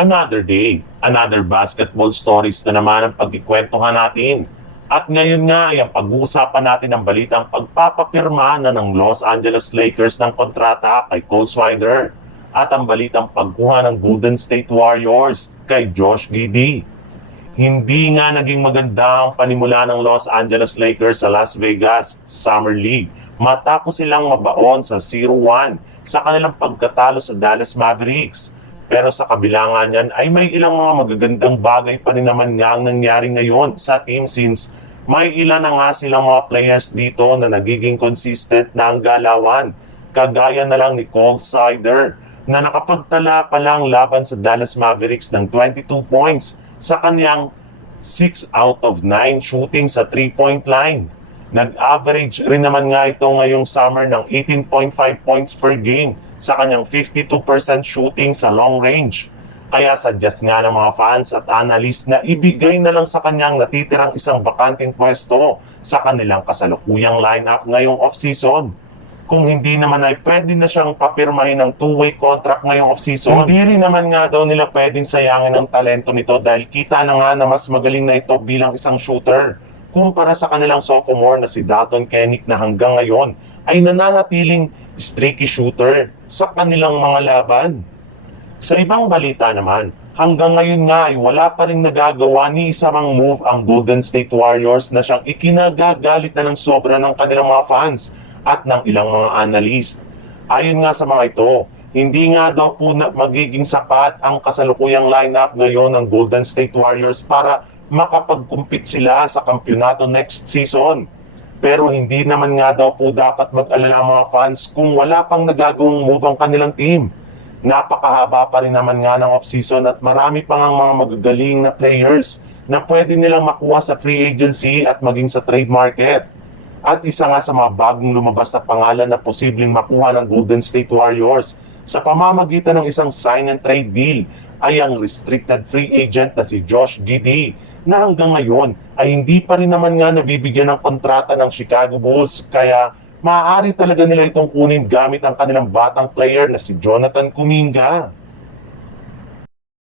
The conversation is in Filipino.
Another day, another basketball stories na naman ang pagkikwentuhan natin. At ngayon nga ay ang pag-uusapan natin ang balitang pagpapapirma na ng Los Angeles Lakers ng kontrata kay Cole Swider at ang balitang pagkuha ng Golden State Warriors kay Josh Giddey. Hindi nga naging maganda ang panimula ng Los Angeles Lakers sa Las Vegas Summer League matapos silang mabaon sa 0-1 sa kanilang pagkatalo sa Dallas Mavericks. Pero sa kabila nga niyan ay may ilang mga magagandang bagay pa rin naman nga ang nangyari ngayon sa team since may ilan na nga silang mga players dito na nagiging consistent na ang galawan. Kagaya na lang ni Cole Swider na nakapagtala pa lang laban sa Dallas Mavericks ng 22 points sa kanyang 6 out of 9 shooting sa 3-point line. Nag-average rin naman nga ito ngayong summer ng 18.5 points per game sa kanyang 52% shooting sa long range. Kaya suggest nga ng mga fans at analyst na ibigay na lang sa kanyang natitirang isang bakanting pwesto sa kanilang kasalukuyang lineup ngayong off-season. Kung hindi naman ay pwede na siyang papirmahin ng two-way contract ngayong off-season. Hindi rin naman nga daw nila pwedeng sayangin ang talento nito dahil kita na nga na mas magaling na ito bilang isang shooter kumpara sa kanilang sophomore na si Dalton Kenick na hanggang ngayon ay nananatiling streaky shooter sa kanilang mga laban. Sa ibang balita naman, hanggang ngayon nga ay wala pa rin nagagawa ni isa mang move ang Golden State Warriors na siyang ikinagagalit na ng sobra ng kanilang mga fans at ng ilang mga analyst. Ayon nga sa mga ito, hindi nga daw po magiging sapat ang kasalukuyang lineup ngayon ng Golden State Warriors para makapag-compete sila sa kampyonato next season. Pero hindi naman nga daw po dapat mag-alala ang mga fans kung wala pang nagagawang move ang kanilang team. Napakahaba pa rin naman nga ng off-season at marami pang ang mga magagaling na players na pwede nilang makuha sa free agency at maging sa trade market. At isa nga sa mga bagong lumabas na pangalan na posibleng makuha ng Golden State Warriors sa pamamagitan ng isang sign and trade deal ay ang restricted free agent na si Josh Giddey na hanggang ngayon ay hindi pa rin naman nga nabibigyan ng kontrata ng Chicago Bulls kaya maaari talaga nila itong kunin gamit ang kanilang batang player na si Jonathan Kuminga.